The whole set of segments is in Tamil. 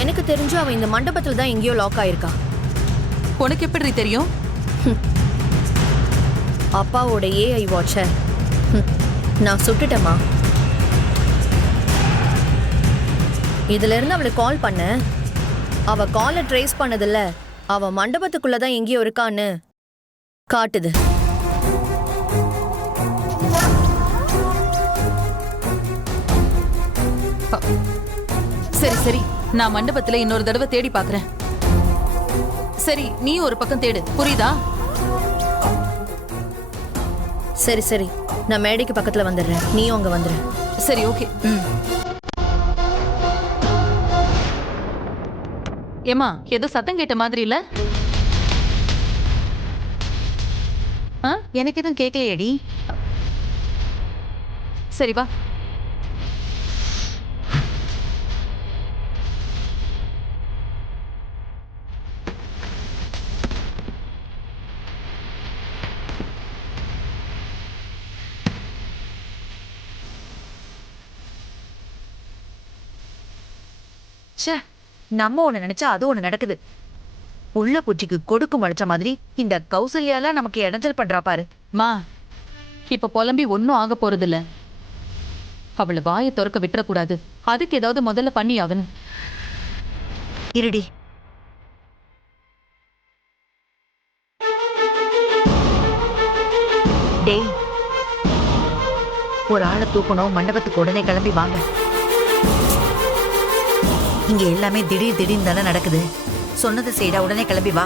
எனக்கு தெரிஞ்சு அவ இந்த மண்டபத்துல தான் எங்கேயோ லாக் ஆயிருக்கா. உனக்கு எப்படி தெரியும்? அப்பாவோட ஏஐ வாட்ச நான் சுட்டுட்டேமா. இதுல இருந்து அவளுக்கு கால் பண்ண, அவ காலை ட்ரேஸ் பண்ணதில்ல, அவ மண்டபத்துக்குள்ளதான் எங்கேயோ இருக்கான்னு காட்டுது. சரி சரி, நான் மண்டபத்துல இன்னொரு தடவை தேடி பாக்குறேன். சரி, நீ ஒரு பக்கம் தேடு, புரியுதா? சரி சரி, நான் மேடைக்கு பக்கத்துல வந்துடுறேன், நீயும் அங்க வந்துடு. சரி, ஓகே. ஏமா, ஏதோ சத்தம் கேட்ட மாதிரி இல்ல? எனக்கு எதுவும் கேட்கலையடி. சரி வா. ச்சே, நம்ம ஒண்ணு நினைச்சா அது ஒண்ணு நடக்குது. உள்ள பூச்சிக்கு கொடுக்கும் முளைச்ச மாதிரி இந்த கௌசல்யாலாம் நமக்கு இடைஞ்சல் பண்றா பாரு. மா, இப்ப புலம்பி ஒன்னும் ஆக போறது இல்ல. அவளை வாயை திறக்க விட்டுறக்கூடாது. அதுக்கு ஏதாவது முதல்ல பண்ணி ஆகணும். இருடி. டேய், ஒரு ஆளை தூக்கணும், மண்டபத்துக்கு உடனே கிளம்பி வாங்க. இங்க எல்லாமே திடீர் திடீர்னு தானே நடக்குது. சொன்னது செய்டா, உடனே கிளம்பி வா.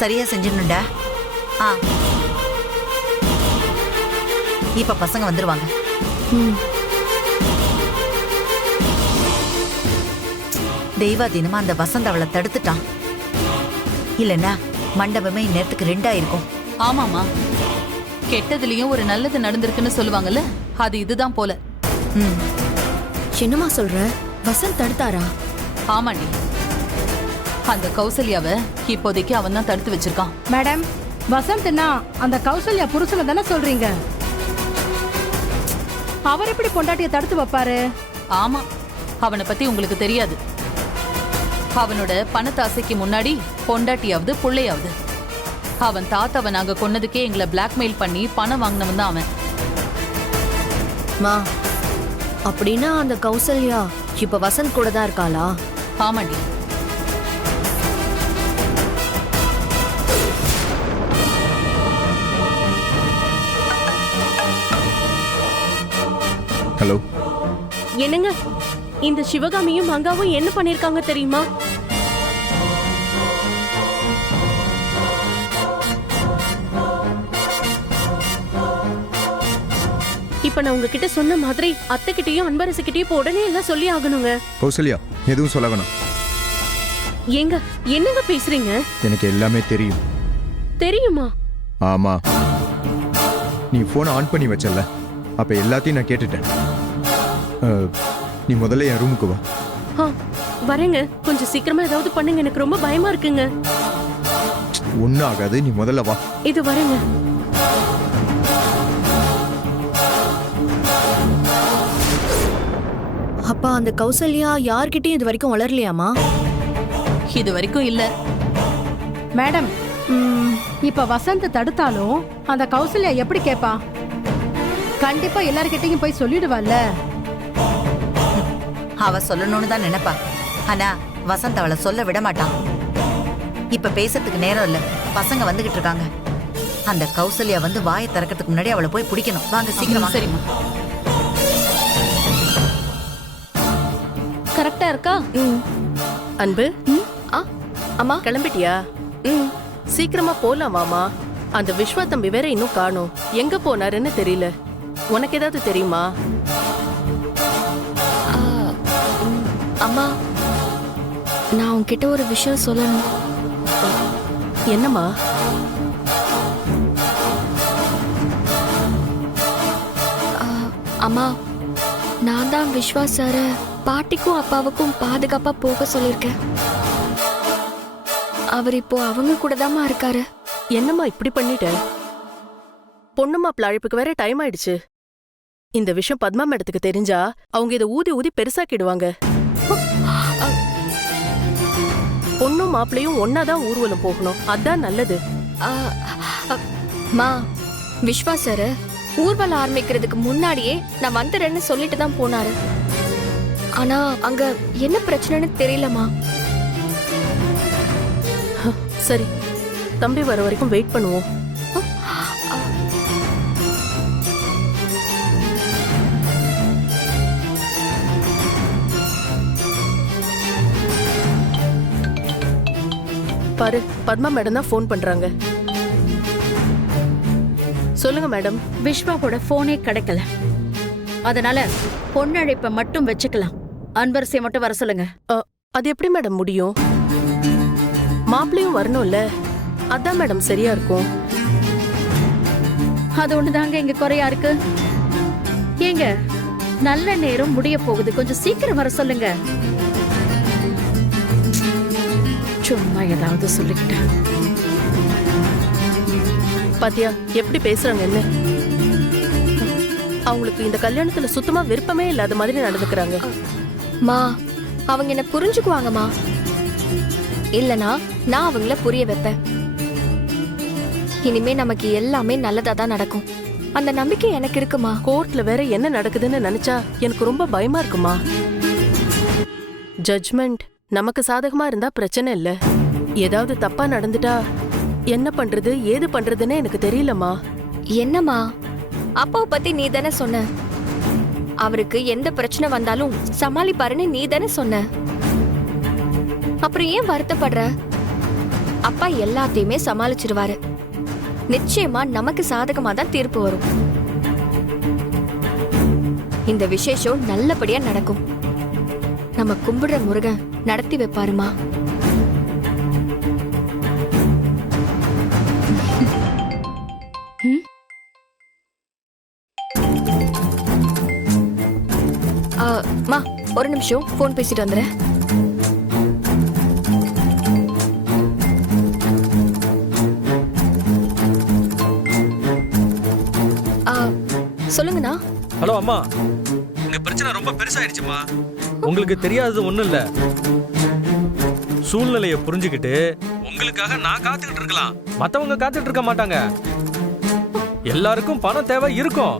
சரியா செஞ்சிடணும்டா. இப்ப பசங்க வந்துருவாங்க. தெய்வாதீனமா அந்த வசந்த் அவளை தடுத்துட்டான். இல்லன்னா மண்டபமே இந்நேரத்துக்கு 2 இருக்கும். ஆமாமா, கெட்டதுலயும் ஒரு நல்லது நடந்திருக்குன்னு சொல்லுவாங்கல்ல, அது இதுதான் போல. என்னமா சொல்ற? வசந்த் தடுத்தாரா? ஆமாண்டி, அந்த கௌசல்யாவை இப்போதைக்கு அவன் தான் தடுத்து வச்சிருக்கான். மேடம், வசந்த்னா அந்த கௌசல்யா புருஷனை தானே சொல்றீங்க? அவர் எப்படி பொண்டாட்டியை தடுத்து வைப்பாரு? ஆமா, அவனை பத்தி உங்களுக்கு தெரியாது. அவனோட பணத்தாசைக்கு முன்னாடி பொண்டாட்டியாவது புள்ளையாவது. அவன் தாத்தாவை நாங்க கொன்னதுக்கே எங்களை பிளாக்மெயில் பண்ணி பணம் வாங்கினவன் தான் அவன். மா, அப்படின்னா அந்த கௌசல்யா இப்ப வசந்த் கூட தான் இருக்காளா? ஆமாண்டி. ஹலோ. என்னங்க, இந்த சிவகாமியும் மங்காவும் என்ன பண்ணிருக்காங்க தெரியுமா? இப்ப நான் உங்ககிட்ட சொன்ன மாதிரி அத்தை கிட்டயும் அன்பரசு கிட்டயும் உடனே எல்லாம் சொல்லி ஆகணுங்க. கௌசல்யா, எதுவும் சொல்ல வேணாம். ஏங்க, என்னங்க பேசுறீங்க? எனக்கு எல்லாமே தெரியும். தெரியுமா? ஆமா, நீ போனை ஆன் பண்ணி வச்சல, அப்ப எல்லாத்தையும் நான் கேட்டுட்டேன். நீ முதல்ல என் ரூமுக்கு வா. வரேங்க, கொஞ்சம் சீக்கிரமா ஏதாவது பண்ணுங்க, எனக்கு ரொம்ப பயமா இருக்குங்க. ஒன்னும் ஆகாது, நீ முதல்ல வா. இது வரேங்க. அப்பா, அந்த கௌசல்யா யார்கிட்டயும் இது வரைக்கும் வளரலையாமா? இது வரைக்கும் இல்ல. மேடம், இப்ப வசந்த் தடுத்தாலும் அந்த கௌசல்யா எப்படி கேப்பா? கண்டிப்பா எல்லார்கிட்டையும் போய் சொல்லிடுவாள்ல. அவ சொல்லணும்னு தான் நினைப்பா. ஆனா வசந்த் அவளை சொல்ல விட மாட்டான். இப்ப பேசுறதுக்கு நேரம் இல்ல, பசங்க வந்துகிட்டு இருக்காங்க. அந்த கௌசல்யா வந்து வாயை திறக்கிறதுக்கு முன்னாடி அவளை போய் பிடிக்கணும். வாங்க சீக்கிரமா. சரிம்மா. கரெக்டா இருக்கா? அன்பு, அம்மா கிளம்பிட்டியா? சீக்கிரமா போலாம் மாமா. அந்த விஸ்வா தம்பி வேற இன்னும் காணோம். எங்க போனாருன்னு தெரியல. உனக்கு ஏதாவது தெரியுமா? அம்மா, நான் உன்கிட்ட ஒரு விஷயம் சொல்லணும். என்னம்மா? அம்மா, நான் தான் விஸ்வா சார பாட்டிக்கும் அப்பாவுக்கும் பாதுகாப்பா போக சொல்லிருக்கேன். அவர் இப்போ அவங்க கூட தாம்மா இருக்காரு. என்னம்மா இப்படி பண்ணிட்ட? பொண்ணு மாப்பிள்ள அழைப்புக்கு வேற டைம் ஆயிடுச்சு. இந்த விஷயம் பத்மா மேடத்துக்கு தெரிஞ்சா அவங்க இதை ஊதி ஊதி பெருசாக்கிடுவாங்க. பொண்ணும் மாப்பிள்ளையும் ஒன்னாதான் ஊர்வலம் போகணும், அதான் நல்லது. மா, விஸ்வா சார் ஊர்வலம் ஆரம்பிக்கிறதுக்கு முன்னாடியே நான் வந்துடுறேன்னு சொல்லிட்டு தான் போனாரு. ஆனா அங்க என்ன பிரச்சனைன்னு தெரியலமா. சரி, தம்பி வர வரைக்கும் வெயிட் பண்ணுவோம். பாரு, பத்மா மேடம் தான் ஃபோன் பண்றாங்க. சொல்லுங்க மேடம். விஸ்வா கூட போனே கிடைக்கல, அதனால பொண்ணழைப்பை மட்டும் வச்சுக்கலாம். அன்பரசியை மட்டும் வர சொல்லுங்க. அது எப்படி மேடம் முடியும்? மாப்பிள்ளையும் வரணும்ல, அதான் மேடம் சரியா இருக்கும். அது ஒண்ணுதாங்க இங்க குறையா இருக்கு. ஏங்க, நல்ல நேரம் முடிய போகுது, கொஞ்சம் சீக்கிரம் வர சொல்லுங்க. சும்மா ஏதாவது சொல்லிக்கிட்டேன். பாத்தியா எப்படி பேசுறாங்க? என்ன அவங்களுக்கு இந்த கல்யாணத்துல சுத்தமா விருப்பமே இல்லாத மாதிரி நடந்துக்கிறாங்க. மா, அவங்க என்ன புரிஞ்சுக்குவாங்கம்மா. இல்லனா நான் அவங்கள புரிய வைப்பேன். இனிமே நமக்கு எல்லாமே நல்லதா தான் நடக்கும், அந்த நம்பிக்கை எனக்கு இருக்குமா. கோர்ட்ல வேற என்ன நடக்குதுன்னு நினைச்சா எனக்கு ரொம்ப பயமா இருக்குமா. ஜட்ஜ்மெண்ட் நமக்கு சாதகமா இருந்தா பிரச்சனை இல்ல, ஏதாவது தப்பா நடந்துட்டா என்ன பண்றது ஏது பண்றதுன்னு எனக்கு தெரியலமா. என்னம்மா, அப்பாவை பத்தி நீ தானே சொன்ன, அவருக்கு எந்த பிரச்சனை வந்தாலும் சமாளிப்பாருன்னு நீ தானே சொன்ன. அப்புறம் ஏன் வருத்தப்படுற? அப்பா எல்லாத்தையுமே சமாளிச்சிருவாரு. நிச்சயமா நமக்கு சாதகமா தான் தீர்ப்பு வரும். இந்த விசேஷம் நல்லபடியா நடக்கும். நம்ம கும்பிடுற முருகன் நடத்தி வைப்பாருமா. மா, ஒரு நிமிஷம் போன் பேசிட்டு வந்துடுறேன். சொல்லுங்கண்ணா. ஹலோ அம்மா, உங்க பிரச்சனை ரொம்ப பெருசாயிடுச்சுமா. உங்களுக்கு தெரியாதது ஒண்ணும் இல்ல. சூழ்நிலையை புரிஞ்சுக்கிட்டு உங்களுக்காக நான் காத்துக்கிட்டு இருக்கலாம், மத்தவங்க காத்துட்டு இருக்க மாட்டாங்க. எல்லாருக்கும் பணம் தேவை இருக்கும்.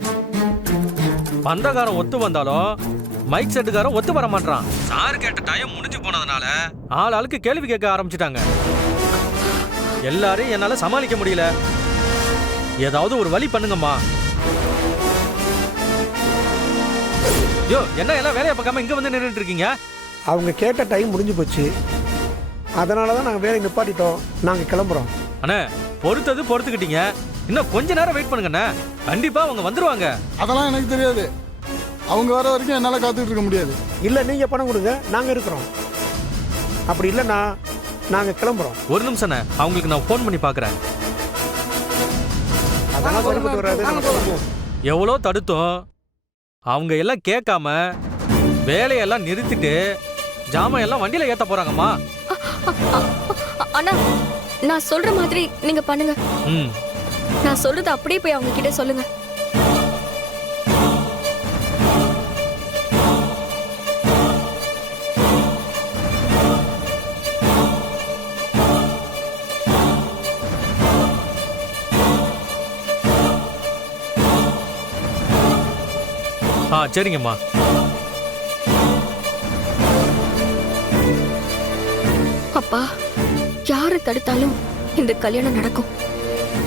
பந்தகாரம் ஒத்து வந்தாலும் மைக் செட்டுக்காரன் ஒத்து வர மாட்டான். சாரு கேட்ட டைம் முடிஞ்சு போனதுனால ஆள் ஆளுக்கு கேள்வி கேட்க ஆரம்பிச்சுட்டாங்க. எல்லாரையும் என்னால சமாளிக்க முடியல. ஏதாவது ஒரு வழி பண்ணுங்கம்மா. யோ, என்ன எல்லாம் வேலையை பார்க்காம இங்க வந்து நின்றுட்டு இருக்கீங்க? அவங்க கேட்ட டைம் முடிஞ்சு போச்சு, அதனால தான் நாங்கள் வேலையை நிப்பாட்டிட்டோம். நாங்கள் கிளம்புறோம். அண்ணே, பொறுத்தது பொறுத்துக்கிட்டீங்க, இன்னும் கொஞ்ச நேரம் வெயிட் பண்ணுங்கண்ணே. கண்டிப்பா அவங்க வந்துருவாங்க. அதெல்லாம் எனக்கு தெரியாது, அவங்க வர வரைக்கும் என்னால் காத்துக்கிட்டு இருக்க முடியாது. இல்லை, நீங்கள் பணம் கொடுங்க, நாங்கள் இருக்கிறோம். அப்படி இல்லைண்ணா, நாங்கள் கிளம்புறோம். ஒரு நிமிஷம், அவங்களுக்கு நான் ஃபோன் பண்ணி பார்க்குறேன். அதெல்லாம் சரிப்பட்டு வராது, நாங்கள் கிளம்புவோம். எவ்வளோ தடுத்தோம், அவங்க எல்லாம் கேட்காம வேலையெல்லாம் நிறுத்திட்டு ஜாமான் எல்லாம் வண்டியில ஏத்த போறாங்கம்மா. அண்ணா, நான் சொல்ற மாதிரி நீங்க பண்ணுங்க. நான் சொல்றது அப்படியே போய் அவங்க கிட்ட சொல்லுங்க. சரிங்கம்மா. அப்பா, யாரு தடுத்தாலும் இந்த கல்யாணம் நடக்கும்.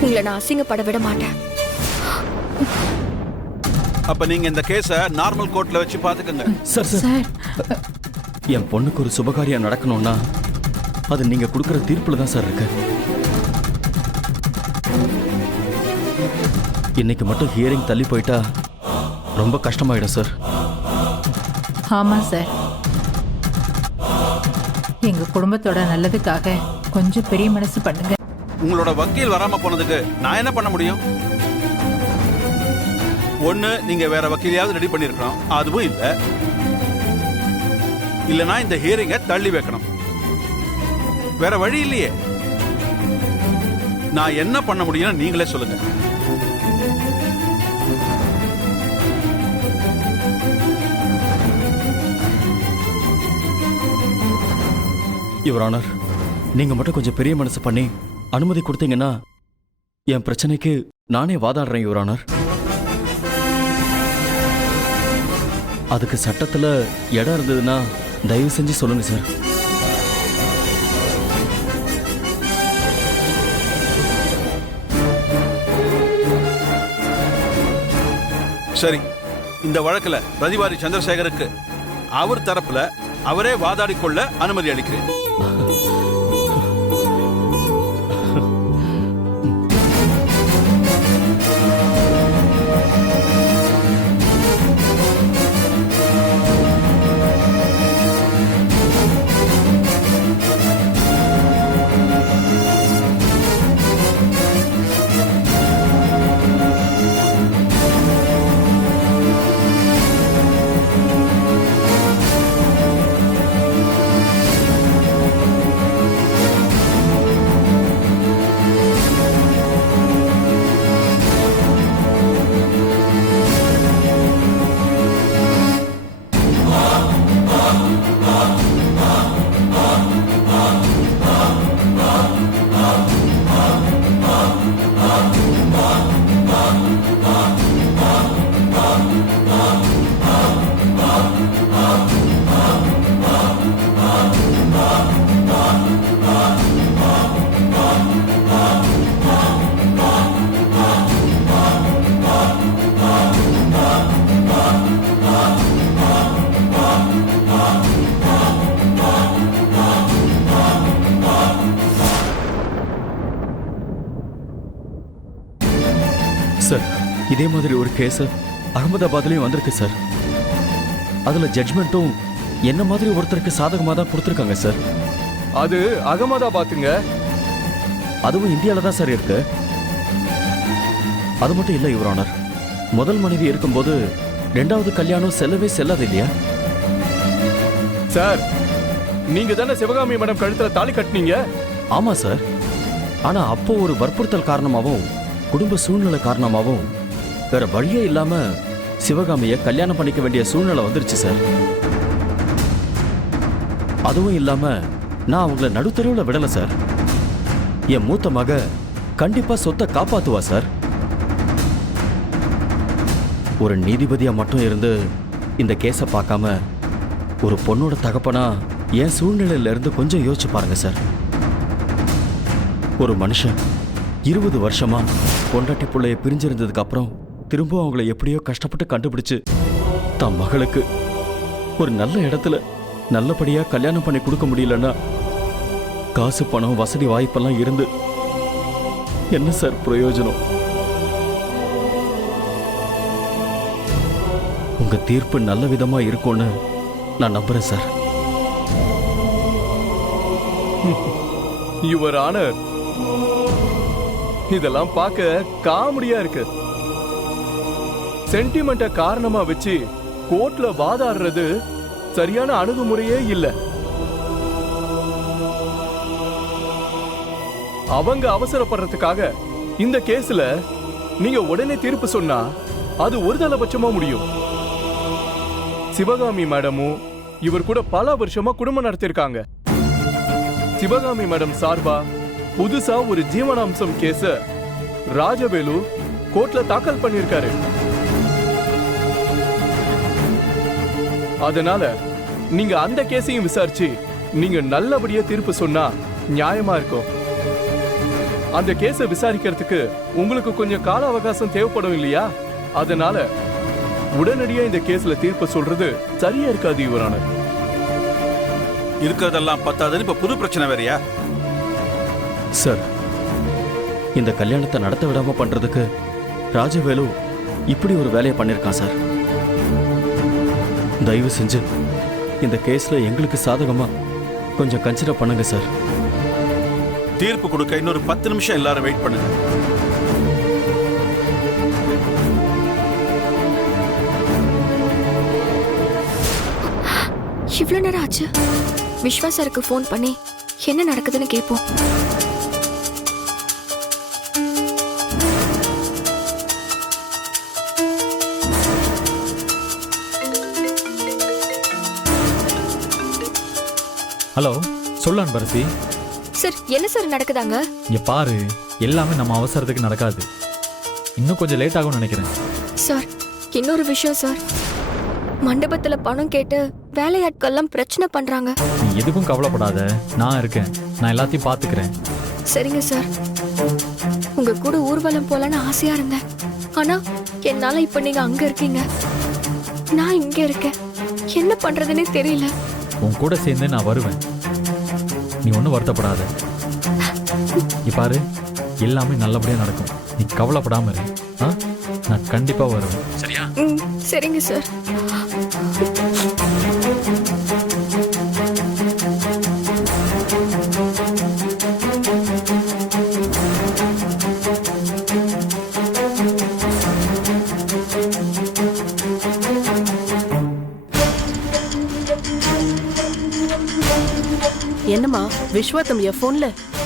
உங்களை நான் அசிங்கப்பட விட மாட்டேன். அப்ப நீங்க இந்த கேஸ நார்மல் கோர்ட்ல வச்சு பாத்துக்கங்க. சார், என் பொண்ணுக்கு ஒரு சுபகாரியம் நடக்கணும்னா அது நீங்க கொடுக்கிற தீர்ப்புல தான் சார் இருக்கு. இன்னைக்கு மட்டும் ஹியரிங் தள்ளி போயிட்டா ரொம்ப கஷ்டமாயிடும் சார். ஆமா சார், எங்க குடும்பத்தோட நல்லதுக்காக கொஞ்சம் பெரிய மனசு பண்ணுங்க. உங்களோட வக்கீல் வராம போனதுக்கு நான் என்ன பண்ண முடியும்? ஒண்ணு, நீங்க வேற வக்கீலையாவது ரெடி பண்ணிருக்கணும், அதுவும் இல்ல. இல்லனா இந்த ஹியரிங்கை தள்ளி வைக்கணும், வேற வழி இல்லையே. நான் என்ன பண்ண முடியும்னு நீங்களே சொல்லுங்க. யுவர் ஆனர், நீங்க மட்டும் கொஞ்சம் பெரிய மனசு பண்ணி அனுமதி கொடுத்தீங்கன்னா என் பிரச்சனைக்கு நானே வாதாடுறேன் யுவர் ஆனர். அதுக்கு சட்டத்துல இடம் இருந்ததுன்னா தயவு செஞ்சு சொல்லுங்க சார். சரி, இந்த வழக்குல பிரதிவாதி சந்திரசேகருக்கு அவர் தரப்புல அவரே வாதாடி கொள்ள அனுமதி அளிக்கிறேன். சார், இதே மாதிரி ஒரு கேஸ் அகமதாபாத்லயும் வந்திருக்கு சார். அதுல ஜட்ஜ்மெண்ட்டும் என்ன மாதிரி ஒருத்தருக்கு சாதகமா தான் கொடுத்துருக்காங்க சார். அது அகமதாபாத்துங்க. அதுவும் இந்தியால தான் சார் இருக்கு. அது மட்டும் இல்ல யுவர் ஆனர், முதல் மனைவி இருக்கும்போது ரெண்டாவது கல்யாணம் செல்லவே செல்லாது இல்லையா சார்? நீங்க தானே சிவகாமி மேடம் கழுத்துல தாலி கட்டினீங்க? ஆமா சார். ஆனா அப்போ ஒரு வற்புறுத்தல் காரணமாவும் குடும்ப சூழ்நிலை காரணமாவும் வேற வழியே இல்லாம சிவகாமிய கல்யாணம் பண்ணிக்க வேண்டிய சூழ்நிலை வந்துருச்சு சார். அதுவும் இல்லாம நான் அவங்கள நடுத்தருவுல விடல சார். என் மூத்த மக கண்டிப்பா சொத்தை காப்பாத்துவா சார். ஒரு நீதிபதியா மட்டும் இருந்து இந்த கேஸை பார்க்காம ஒரு பொண்ணோட தகப்பனா என் சூழ்நிலையில இருந்து கொஞ்சம் யோசிச்சு பாருங்க சார். ஒரு மனுஷன் 20 வருஷமா பொண்டாட்டி பிள்ளைய பிரிஞ்சிருந்ததுக்கு அப்புறம் திரும்ப அவங்கள எப்படியோ கஷ்டப்பட்டு கண்டுபிடிச்சு தன் மகளுக்கு ஒரு நல்ல இடத்துல நல்லபடியா கல்யாணம் பண்ணி கொடுக்க முடியலன்னா காசு பணம் வசதி வாய்ப்பெல்லாம் இருந்து என்ன சார் பிரயோஜனம்? உங்க தீர்ப்பு நல்ல விதமா இருக்கும்னு நான் நம்புறேன் சார். யுவர் ஆனர், இதெல்லாம் பார்க்க காமெடியா இருக்கு. சென்டிமெண்ட காரணமா வச்சு கோர்ட்ல வாதாடுறது சரியான அணுகுமுறையே இல்ல. அவங்க அவசரப்படுறதுக்காக இந்த கேஸ்ல நீங்க உடனே தீர்ப்பு சொன்னா அது ஒருதலைபட்சமா முடியும். சிவகாமி மேடமும் இவர் கூட பல வருஷமா குடும்பம் நடத்திருக்காங்க. சிவகாமி மேடம் சார்பா புதுசா ஒரு ஜீவனாம்சம் கேஸ ராஜவேலு கோர்ட்ல தாக்கல் பண்ணிருக்காரு. அதனால நீங்க அந்த கேஸையும் விசாரிச்சு நீங்க நல்லபடியா தீர்ப்பு சொன்னா நியாயமா இருக்கும். அந்த கேஸை விசாரிக்கிறதுக்கு உங்களுக்கு கொஞ்சம் கால அவகாசம் தேவைப்படும் இல்லையா? அதனால உடனடியா இந்த கேஸ்ல தீர்ப்பு சொல்றது சரியா இருக்காது யுவர் ஆனர். இருக்கிறதெல்லாம் பத்தாதுன்னு இப்ப புது பிரச்சனை வேறையா? சார், இந்த கல்யாணத்தை நடத்த விடாம பண்றதுக்கு ராஜவேலு இப்படி ஒரு வேலையை பண்ணிருக்கான் சார். தயவு செஞ்சு இந்த கேஸ்ல எங்களுக்கு சாதகமா கொஞ்சம் கன்சிடர் பண்ணுங்க சார். தீர்ப்பு கொடுக்க இன்னொரு 10 நிமிஷம் எல்லாரும் வெயிட் பண்ணுங்க. இவ்வளவு நேரம் ஆச்சு. விஸ்வா சாருக்கு ஃபோன் பண்ணி என்ன நடக்குதுன்னு கேட்போம். ஹலோ சொல்லு அன்பரசி. சார் என்ன சார் நடக்குதாங்க? இங்க பாரு, எல்லாமே நம்ம அவசரத்துக்கு நடக்காது. இன்னும் கொஞ்சம் லேட் ஆகும்னு நினைக்கிறேன். சார் இன்னொரு விஷயம் சார், மண்டபத்துல பணம் கேட்டு வேலையாட்கள்லாம் பிரச்சனை பண்றாங்க. நீ எதுக்கும் கவலைப்படாத, நான் இருக்கேன். நான் எல்லாத்தையும் பாத்துக்கிறேன். சரிங்க சார். உங்க கூட ஊர்வலம் போலான்னு ஆசையா இருந்தேன். ஆனா என்னால இப்ப நீங்க அங்க இருக்கீங்க, நான் இங்க இருக்கேன். என்ன பண்றதுன்னே தெரியல. உன் கூட சேர்ந்து நான் வருவேன். நீ ஒன்றும் வருத்தப்படாத. நீ பாரு, எல்லாமே நல்லபடியா நடக்கும். நீ கவலைப்படாம இரு. நான் கண்டிப்பா வருவேன். சரியா? சரிங்க சார். என்னம்மா விஸ்வாத்தம் என் போன்ல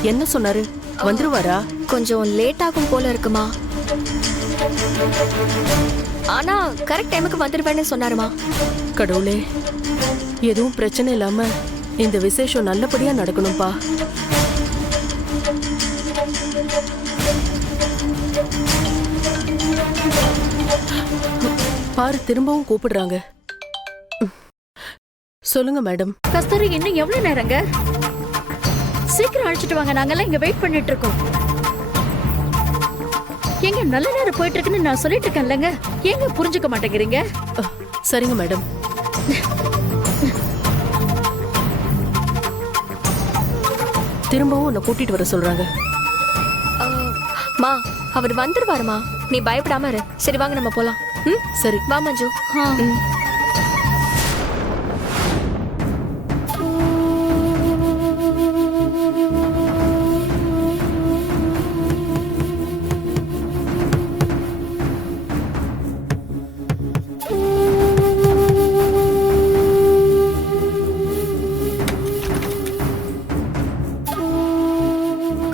என்ன சொன்னாரு? வந்துருவாரா? கொஞ்சம் லேட் ஆகும் போல இருக்குமா, ஆனா கரெக்ட் டைமுக்கு வந்துருவேன்னு சொன்னாருமா. கடவுளே, எதுவும் பிரச்சனை இல்லாம இந்த விசேஷம் நல்லபடியா நடக்கணும்பா. பாரு, திரும்பவும் கூப்பிடுறாங்க. சொல்லுங்க மேடம். கஸ்தூரி, இன்னும் எவ்வளவு நேரங்க? சீக்கிரம் அழைச்சிட்டு வாங்க, நாங்கெல்லாம் இங்க வெயிட் பண்ணிட்டு இருக்கோம். எங்க நல்ல நேரம் போயிட்டு இருக்குன்னு நான் சொல்லிட்டு இருக்கேன்லங்க, ஏங்க புரிஞ்சுக்க மாட்டேங்கிறீங்க? சரிங்க மேடம். திரும்பவும் உன்னை கூட்டிட்டு வர சொல்றாங்க. மா, அவர் வந்துருவாருமா, நீ பயப்படாம இரு. சரி வாங்க நம்ம போலாம். சரி வா மஞ்சு.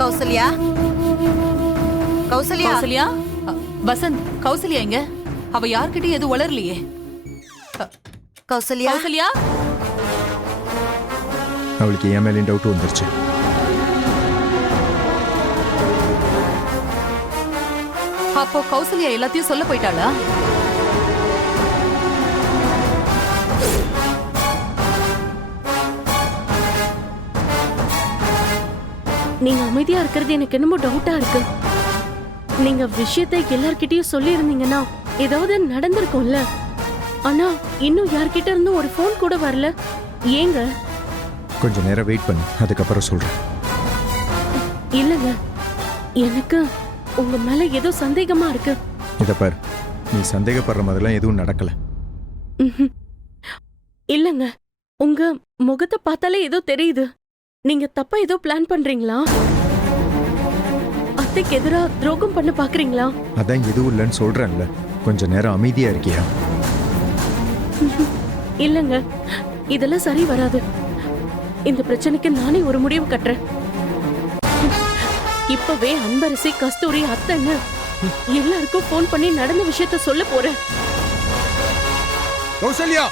கௌசல்யா, கௌசல்யா, கௌசல்யா. வசந்த், கௌசல்யா எங்க? அவ யார்கிட்டயும் எதுவும் வளரலையே. கௌசல்யா, கௌசல்யா. அவளுக்கு என் மேலே டவுட் வந்துருச்சு. அப்போ கௌசல்யா எல்லாத்தையும் சொல்ல போயிட்டாளா? நீங்க அமைதியா இருக்கிறது எனக்கு என்னமோ டவுட்டா இருக்கு. நீங்க விஷயத்தை எல்லார்கிட்டயும் சொல்லி இருந்தீங்கன்னா ஏதாவது நடந்திருக்கும்ல. ஆனா இன்னும் யார்கிட்ட இருந்தும் ஒரு போன் கூட வரல. ஏங்க? கொஞ்ச நேரம் வெயிட் பண்ணு, அதுக்கப்புறம் சொல்றேன். இல்லங்க, எனக்கு உங்க மேல ஏதோ சந்தேகமா இருக்கு. இத பாரு, நீ சந்தேகப்படுற மாதிரிலாம் எதுவும் நடக்கல. இல்லங்க, உங்க முகத்தை பார்த்தாலே ஏதோ தெரியுது. நீங்க தப்பா ஏதோ பிளான் பண்றீங்களா? அத்தைக்கு எதிரா துரோகம் பண்ண பாக்குறீங்களா? அதான் எதுவும் இல்லைன்னு சொல்றேன்ல, கொஞ்ச நேரம் அமைதியா இருக்கியா? இல்லங்க, இதெல்லாம் சரி வராது. இந்த பிரச்சனைக்கு நானே ஒரு முடிவு கட்டுறேன். இப்பவே அன்பரசி, கஸ்தூரி, அத்தைன்னு எல்லாருக்கும் போன் பண்ணி நடந்த விஷயத்த சொல்ல போறேன். கௌசல்யா,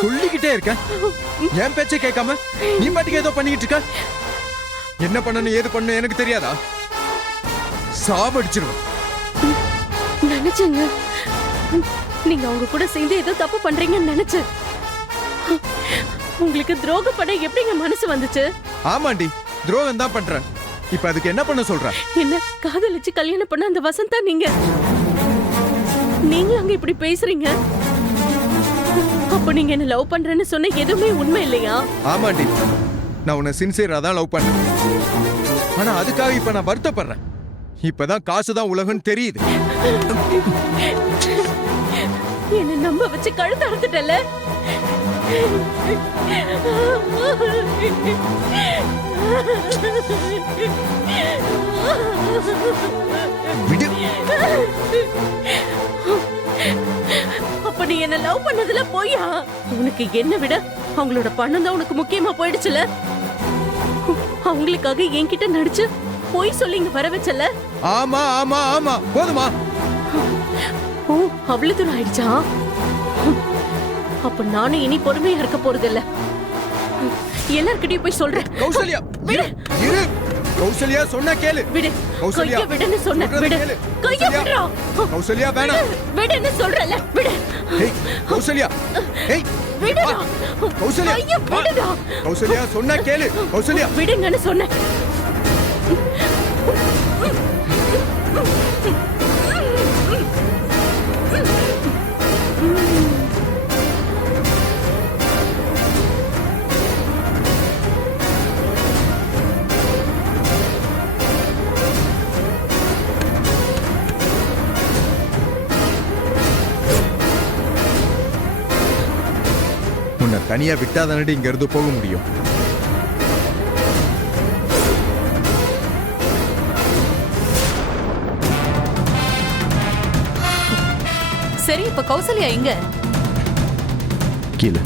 சொல்லிக்கிட்டே இருக்க, என் பேச்சை கேட்காம நீ பாட்டுக்கு ஏதோ பண்ணிக்கிட்டு இருக்க. என்ன பண்ணணும் ஏது பண்ணணும் எனக்கு தெரியாதா? சாவடிச்சிருவேன். நினைச்சேங்க, நீங்க அவங்க கூட சேர்ந்து ஏதோ தப்பு பண்றீங்கன்னு நினைச்சேன். உங்களுக்கு துரோகம் பண்ண எப்படிங்க மனசு வந்துச்சு? ஆமாண்டி, துரோகம் தான் பண்றேன். இப்ப அதுக்கு என்ன பண்ண சொல்ற? என்ன காதலிச்சு கல்யாணம் பண்ண அந்த வசந்தா நீங்க? நீங்க அங்க இப்படி பேசுறீங்க? அப்ப நீங்க என்ன லவ் பண்றேன்னு சொன்ன எதுவுமே உண்மை இல்லையா? ஆமாண்டி, நான் உன்னை சின்சியரா தான் லவ் பண்ணேன். ஆனா அதுக்காக இப்ப நான் வருத்தப்படுறேன். இப்பதான் காசுதான் உலகம்னு தெரியுது. என்ன நம்ப வச்சு கழுத்து அறுத்துட்டல. விடு. அப்ப நீ என்ன லவ் பண்ணதுல போயா? உனக்கு என்ன விட அவங்களோட பணம் தான் உனக்கு முக்கியமா போயிடுச்சுல. அவங்களுக்காக என்கிட்ட நடிச்சு போய் சொல்லி இங்க வர வச்சல. ஆமா ஆமா ஆமா, போதுமா? ஓ, அவ்வளவு தூரம் ஆயிடுச்சா? அப்ப நானும் இனி பொறுமையா இருக்க போறது இல்ல. எல்லார்கிட்டயும் போய் சொல்றேன். கௌசல்யா விடு. இரு கௌசல்யா சொன்னா கேளு. விடு. கௌசல்யா கைய விடுன்னு சொன்ன. விடு. கைய விடுறா. கௌசல்யா வேணாம். விடுன்னு சொல்றல. விடு. ஏய் கௌசல்யா. ஏய் விடுடா. கௌசல்யா. கைய விடுடா. கௌசல்யா சொன்னா கேளு. கௌசல்யா விடுங்கன்னு சொன்னேன். உன்னை தனியா விட்டாதானடி இங்க இருந்து போக முடியும். சரி, இப்ப கௌசல்யா எங்க? கீழே